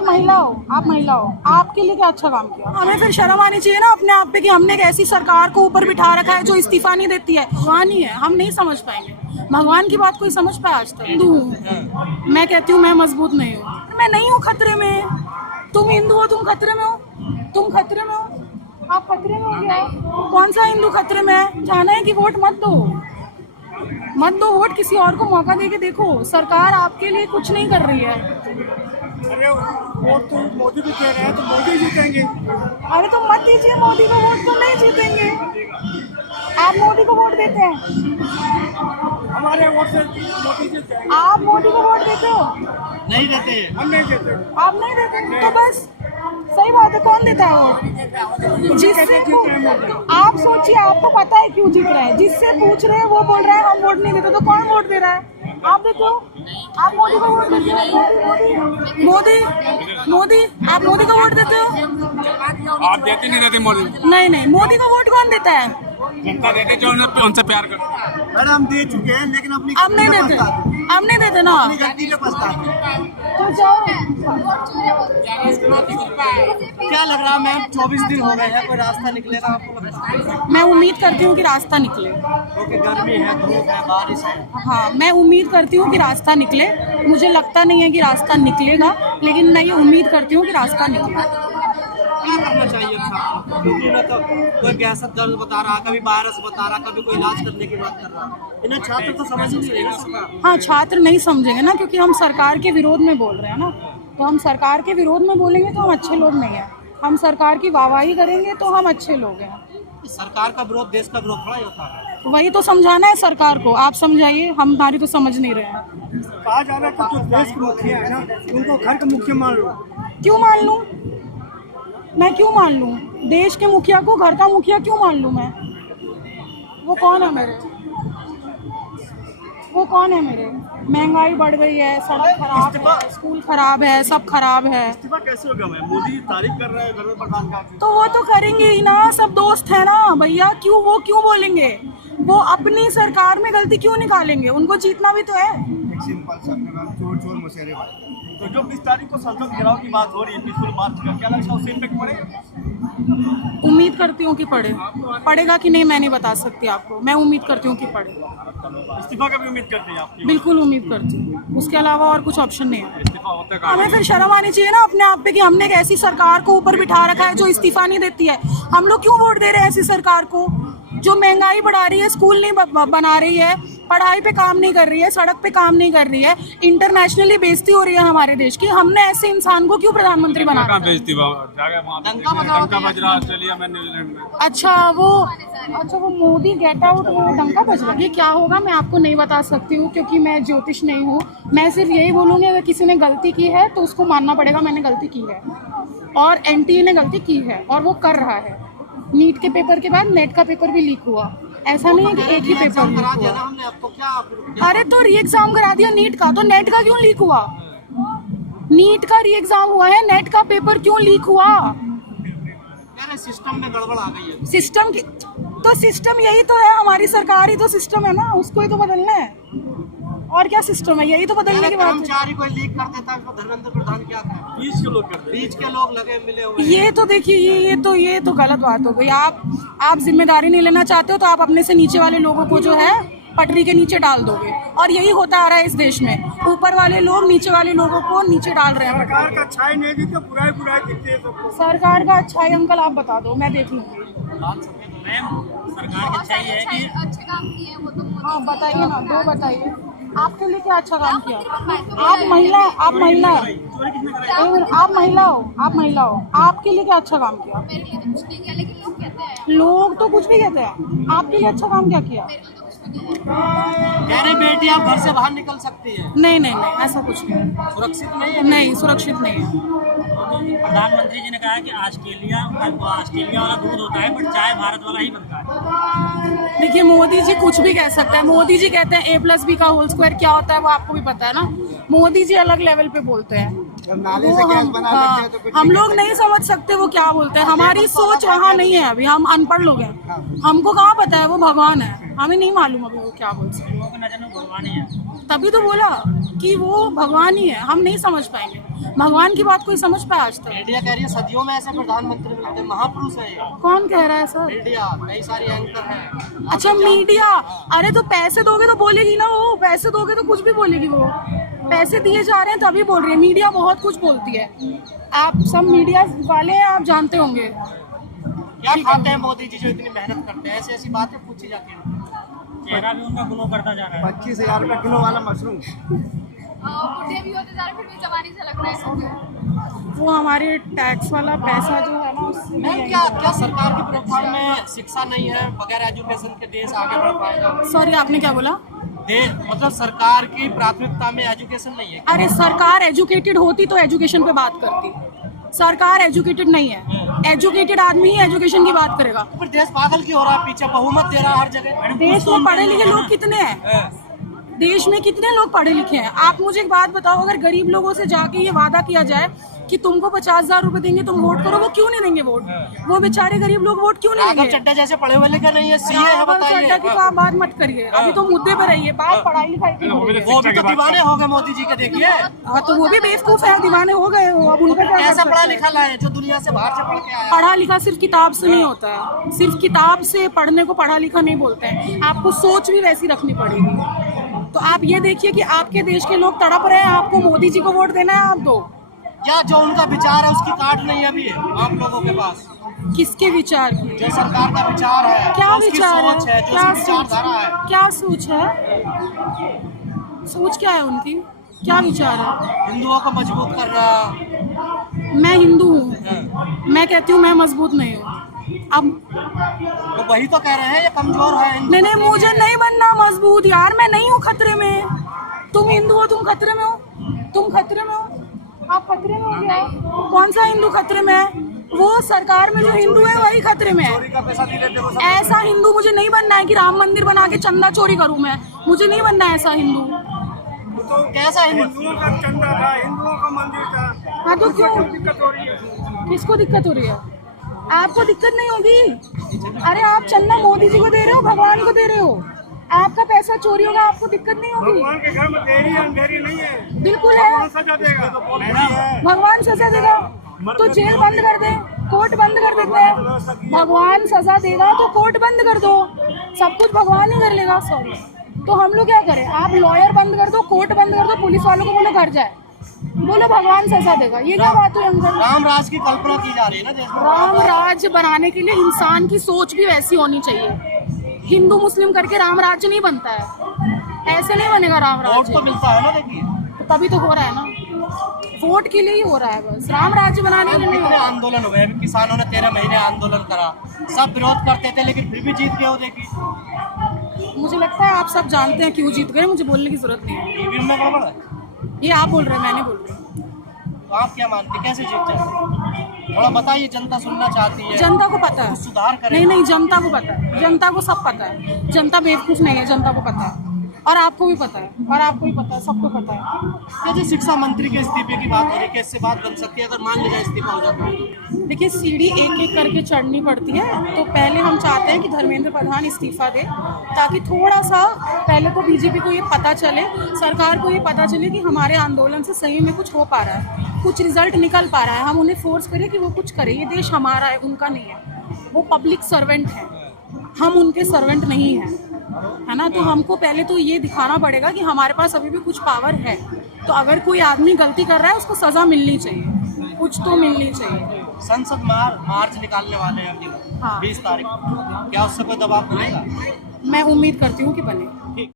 महिला हो, आपके लिए क्या अच्छा काम किया? हमें फिर शर्म आनी चाहिए ना अपने आप पे कि हमने एक ऐसी सरकार को ऊपर बिठा रखा है जो इस्तीफा नहीं देती है। भगवान ही है, हम नहीं समझ पाएंगे। भगवान की बात कोई समझ पाया आज तक? हिंदू हूँ मैं, कहती हूँ मैं मजबूत नहीं हूँ। मैं नहीं हूँ खतरे में। तुम हिंदू हो, तुम खतरे में हो? तुम खतरे में हो? आप खतरे में हो क्या? कौन सा हिंदू खतरे में है? जाना है कि वोट मत दो वोट, किसी और को मौका दे के देखो। सरकार आपके लिए कुछ नहीं कर रही है। अरे वोट तो मोदी को कह रहे हैं तो मोदी जीतेंगे। अरे तो मत दीजिए मोदी को वोट, तो नहीं जीतेंगे। आप मोदी को वोट देते हैं? हमारे वोट से मोदी जीत जाएंगे। आप मोदी को वोट देते हो? नहीं देते, हम नहीं देते। आप नहीं देते तो बस सही बात है। कौन देता है वो? जिससे आप सोचिए, आपको पता है क्यों जीत रहा है। जिससे पूछ रहे हैं वो बोल रहा है हम वोट नहीं देते, तो कौन वोट दे रहा है? आप देते हो? आप मोदी को वोट देते हो? मोदी आप मोदी को वोट देते हो? आप देते नहीं देते मोदी? नहीं, मोदी को वोट कौन देता है? जनता देते जो उनसे प्यार करते। मैडम हम दे चुके हैं लेकिन अपनी अब नहीं देते, अब नहीं देते ना। गलती पे पछताते। तो जाओ। क्या लग रहा है मैम, 24 दिन हो गए हैं, कोई रास्ता निकलेगा आपको लगता है? मैं उम्मीद करती हूँ कि रास्ता निकले। क्योंकि गर्मी है, धूप है, बारिश है। हाँ, मैं उम्मीद करती हूँ कि रास्ता निकले। मुझे लगता नहीं है कि रास्ता निकलेगा, लेकिन मैं ये उम्मीद करती हूँ कि रास्ता निकले। क्या करना चाहिए था? क्योंकि ना तो कोई गैस दर्द बता रहा, कभी वायरस बता रहा, कभी कोई इलाज करने की बात कर रहा। इन्हें छात्र तो समझ नहीं रहेगा सरकार। हाँ, छात्र नहीं समझेंगे ना, क्योंकि हम सरकार के विरोध में बोल रहे हैं ना। तो हम सरकार के विरोध में बोलेंगे तो हम अच्छे लोग नहीं हैं। हम सरकार की वाहवाही करेंगे तो हम अच्छे लोग हैं। सरकार का विरोध देश का विरोध थोड़ा ही होता है। तो वही तो समझाना है सरकार को। आप समझाइए, हमारी तो समझ नहीं रहे हैं। कहा जा रहा है कि जो देश के मुखिया है ना, उनको घर का मुखिया मान लो। क्यों मान लूं? मैं क्यों मान लूं? देश के मुखिया को घर का मुखिया क्यों मान लूं मैं? वो कौन है मेरे? वो कौन है मेरे? महंगाई बढ़ गई है, सड़क खराब है, स्कूल खराब है, सब खराब है। इस्तीफा कैसे होगा मैम? मोदी तारीफ कर रहे हैं घर में प्रधान का। तो वो तो करेंगे ही ना, सब दोस्त है ना भैया। वो क्यों बोलेंगे? वो अपनी सरकार में गलती क्यों निकालेंगे? उनको जीतना भी तो है। एक सिंपल सा चोर मशेरे बात। तो जो 20 तारीख को संसद घेराव की बात हो रही है, पीसफुल मार्च का, क्या लगता है उससे इम्पैक्ट पड़ेगा? उम्मीद करती हूँ कि पड़ेगा कि नहीं मैं नहीं बता सकती आपको। मैं उम्मीद करती हूँ कि पड़ेगा। इस्तीफा का भी उम्मीद करते हैं आप? बिल्कुल उम्मीद करती हूँ, उसके अलावा और कुछ ऑप्शन नहीं है। इस्तीफा होते का हमें फिर शर्म आनी चाहिए ना अपने आप पे कि हमने एक ऐसी सरकार को ऊपर बिठा रखा है जो इस्तीफा नहीं देती है। हम लोग क्यों वोट दे रहे हैं ऐसी सरकार को जो महंगाई बढ़ा रही है, स्कूल नहीं बना रही है, पढ़ाई पे काम नहीं कर रही है, सड़क पे काम नहीं कर रही है, इंटरनेशनली बेइज्जती हो रही है हमारे देश की। हमने ऐसे इंसान को क्यों प्रधानमंत्री बना रखा है? डंका बज रहा ऑस्ट्रेलिया में, न्यूजीलैंड में। अच्छा वो मोदी गेट आउट, वो डंका बज रहा है। ये क्या होगा मैं आपको नहीं बता सकती हूँ, क्योंकि मैं ज्योतिष नहीं हूँ। मैं सिर्फ यही बोलूँगी अगर किसी ने गलती की है तो उसको मानना पड़ेगा मैंने गलती की है, और एनटीए ने गलती की है और वो कर रहा है। नीट के पेपर के बाद नेट का पेपर भी लीक हुआ। ऐसा नहीं है कि एक ही पेपर लीक हुआ। अरे तो री एग्जाम करा दिया नीट का, तो नेट का क्यों लीक हुआ? नीट का री एग्जाम हुआ है, नेट का पेपर क्यों लीक हुआ? सिस्टम में गड़बड़ आ गई है। सिस्टम की तो सिस्टम यही तो है, हमारी सरकार ही तो सिस्टम है ना, उसको ही तो बदलना है। और क्या सिस्टम है? यही तो बदलने की बात है। कर्मचारी कोई लीक कर देता है तो धर्मेंद्र प्रधान क्या करे? बीच के लोग लगे मिले हुए। ये तो देखिए, ये तो गलत बात हो गई। आप जिम्मेदारी नहीं लेना चाहते हो तो आप अपने से नीचे वाले लोगों को जो है पटरी के नीचे डाल दोगे, और यही होता आ रहा है इस देश में। ऊपर वाले लोग नीचे वाले लोगों को नीचे डाल रहे हैं। सरकार का अच्छाई नहीं दी तो बुराई दिखती है सबको। सरकार का अच्छाई अंकल आप बता दो, मैं देख लूंगी। सरकार की अच्छाई है कि अच्छे काम किए वो तो मोदी हाँ बताइए ना, दो बताइए। आपके लिए क्या अच्छा काम किया? आप महिला हो, आपके लिए क्या अच्छा काम किया? मेरे लिए तो कुछ नहीं किया, लेकिन लोग कहते हैं। लोग तो कुछ भी कहते हैं, आपके लिए अच्छा काम क्या किया? मेरे लिए तो कुछ नहीं किया। कह रहे बेटी आप घर से बाहर निकल सकती है। नहीं, ऐसा कुछ नहीं है। सुरक्षित नहीं है? नहीं, सुरक्षित नहीं है। प्रधानमंत्री जी ने कहा कि ऑस्ट्रेलिया वाला दूध होता है, बट चाय भारत वाला ही बनता है। देखिए, मोदी जी कुछ भी कह सकते हैं। मोदी जी कहते हैं A+B का होल स्क्वायर क्या होता है वो आपको भी पता है ना। मोदी जी अलग लेवल पे बोलते हैं। नाले से गैस बना लेते हैं तो कुछ हम लोग नहीं समझ सकते वो क्या बोलते हैं। हमारी सोच वहाँ नहीं है अभी, हम अनपढ़ लोग हैं। हमको कहाँ पता है वो भगवान है, हमें नहीं मालूम अभी वो क्या बोल सकते। लोगों की नजर में भगवान ही है। तभी तो बोला। कि वो भगवान ही है, हम नहीं समझ पाएंगे। भगवान की बात कोई समझ पाया आज तक? मीडिया कह रही है सदियों में ऐसे प्रधानमंत्री मिलते हैं, महापुरुष है ये। कौन कह रहा है सर? मीडिया, कई सारी एंकर हैं। अच्छा मीडिया, अरे तो पैसे दोगे तो बोलेगी ना वो, पैसे दोगे तो कुछ भी बोलेगी वो। पैसे दिए जा रहे हैं तभी बोल रही है। मीडिया बहुत कुछ बोलती है, आप सब मीडिया वाले हैं, आप जानते होंगे। क्या खाते हैं मोदी जी जो इतनी मेहनत करते हैं? ऐसी ऐसी बातें पूछी जाती हैं। चेहरा भी उनका ग्लो करता जा रहा है। 25,000 रुपये किलो वाला मशरूम। बुढ़े भी होते जा रहे, फिर भी जवानी से लग रहा है सब। वो हमारे टैक्स वाला पैसा जो है ना उससे मैम क्या सरकार की प्रोत्साहन में शिक्षा नहीं है? बगैर एजुकेशन के देश आगे बढ़ पाएगा? सॉरी आपने क्या बोला? मतलब सरकार की प्राथमिकता में एजुकेशन नहीं है। अरे सरकार एजुकेटेड होती तो एजुकेशन पे बात करती। सरकार एजुकेटेड नहीं है। एजुकेटेड आदमी ही एजुकेशन की बात करेगा। पर देश पागल क्यों हो रहा है? पीछे बहुमत दे रहा है हर जगह। देश में पढ़े लिखे लोग कितने हैं? देश में कितने लोग पढ़े लिखे हैं? आप मुझे एक बात बताओ, अगर गरीब लोगों से जाके ये वादा किया जाए कि तुमको 50,000 रुपए देंगे, तुम वोट करो, वो क्यों नहीं देंगे वोट? वो बेचारे गरीब लोग वोट क्यों नहीं राघव देंगे? चड्ढा जैसे पढ़े हुए लिखे नहीं है, सीए है, राघव बताइए। चड्ढा की तो आप बात मत करिए, अभी तो मुद्दे पे रहिए। बात पढ़ाई लिखाई की हो रही है। वो भी तो दीवाने हो गए मोदी जी के, देखिए। हाँ तो वो भी बेवकूफ है, दीवाने हो गए हो। अब उनका क्या कर कैसा सकते पढ़ा हैं? लिखा लाए जो दुनिया से बाहर से पढ़ के आया? पढ़ा लिखा सिर्फ किताब से नहीं होता है। सिर्फ किताब से पढ़ने को पढ़ा लिखा नहीं बोलते हैं। आपको सोच भी वैसी रखनी पड़ेगी। तो आप ये देखिए कि आपके देश के लोग तड़प रहे हैं, आपको मोदी जी को वोट देना है, आप दो। या जो उनका विचार है उसकी कार्ड नहीं है अभी आप लोगों के पास? किसके विचार की? जो सरकार का विचार है, क्या जो उसकी विचार सोच है, जो क्या उसकी विचारधारा है। क्या सोच है? सोच क्या है उनकी? क्या विचार है? हिंदुओं को मजबूत करना। मैं हिंदू हूँ, मैं कहती हूँ मैं मजबूत नहीं हूँ। अब तो वही तो कह रहे हैं ये कमजोर है। नहीं, मुझे नहीं बनना मजबूत यार, मैं नहीं हूँ खतरे में। तुम हिंदू हो, तुम खतरे में हो? तुम खतरे में हो? आप खतरे में हो क्या? कौन सा हिंदू खतरे में है? वो सरकार में जो हिंदू है वही खतरे में है। ऐसा हिंदू मुझे नहीं बनना है कि राम मंदिर बना के चंदा चोरी करूं मैं। मुझे नहीं बनना है ऐसा हिंदू। तो कैसा हिंदू? हिंदुओं का चंदा था, हिंदुओं का मंदिर था। हाँ तो क्यों दिक्कत हो रही है। किसको दिक्कत हो रही है? आपको दिक्कत नहीं होगी। अरे आप चंदा मोदी जी को दे रहे हो, भगवान को दे रहे हो, आपका पैसा चोरी होगा, आपको दिक्कत नहीं होगी। भगवान के घर में देरी अंधेरी नहीं है। बिल्कुल है। सजा देगा भगवान सजा देगा तो जेल बंद कर दे, कोर्ट बंद कर देते हैं। भगवान सजा देगा तो कोर्ट बंद कर दो, सब कुछ भगवान ही कर लेगा। सॉरी, तो हम लोग क्या करें? आप लॉयर बंद कर दो, कोर्ट बंद कर दो, पुलिस वालों को बोलो घर जाए, बोलो भगवान सजा देगा। ये क्या बात हुई अंकल? राम राज की कल्पना की जा रही है ना देश में। राम राज्य बनाने के लिए इंसान की सोच भी वैसी होनी चाहिए। हिंदू मुस्लिम करके राम राज्य नहीं बनता है, ऐसे नहीं बनेगा राम वोट राज्य। तो मिलता है ना, देखिए तभी तो हो रहा है ना, वोट के लिए ही हो रहा है, बस राम राज्य बनाने के लिए नहीं हो कितने रहा। आंदोलन हुए? अभी किसानों ने 13 महीने आंदोलन करा, सब विरोध करते थे लेकिन फिर भी जीत गए। वो देखिए, मुझे लगता है आप सब जानते हैं क्यों जीत गए, मुझे बोलने की जरूरत नहीं है। ईवीएम में गड़बड़ है। ये आप बोल रहे हैं, मैं नहीं बोल रही। तो आप क्या मानते हैं कैसे जीत जाए? थोड़ा बताइए, जनता सुनना चाहती है। जनता को पता है, सुधार करें। नहीं, जनता को पता है, जनता को सब पता है। जनता बेवकूफ नहीं है, जनता को पता है, और आपको भी पता है, और आपको भी पता है, सबको पता है। ये जो शिक्षा मंत्री के इस्तीफे की बात हो रही है, कैसे बात बन सकती है अगर मान लीजिए इस्तीफा हो जाता है? देखिए, सीढ़ी एक एक करके चढ़नी पड़ती है। तो पहले हम चाहते हैं कि धर्मेंद्र प्रधान इस्तीफा दे, ताकि थोड़ा सा पहले तो बीजेपी को ये पता चले, सरकार को ये पता चले कि हमारे आंदोलन से सही में कुछ हो पा रहा है, कुछ रिजल्ट निकल पा रहा है। हम उन्हें फोर्स करें कि वो कुछ करे। ये देश हमारा है, उनका नहीं है। वो पब्लिक सर्वेंट है, हम उनके सर्वेंट नहीं हैं, है ना। तो हमको पहले तो ये दिखाना पड़ेगा कि हमारे पास अभी भी कुछ पावर है। तो अगर कोई आदमी गलती कर रहा है उसको सजा मिलनी चाहिए, कुछ तो मिलनी चाहिए। संसद मार्च निकालने वाले हैं अभी, हाँ। 20 तारीख को, क्या उससे कोई दबाव बनेगा? मैं उम्मीद करती हूँ कि बने।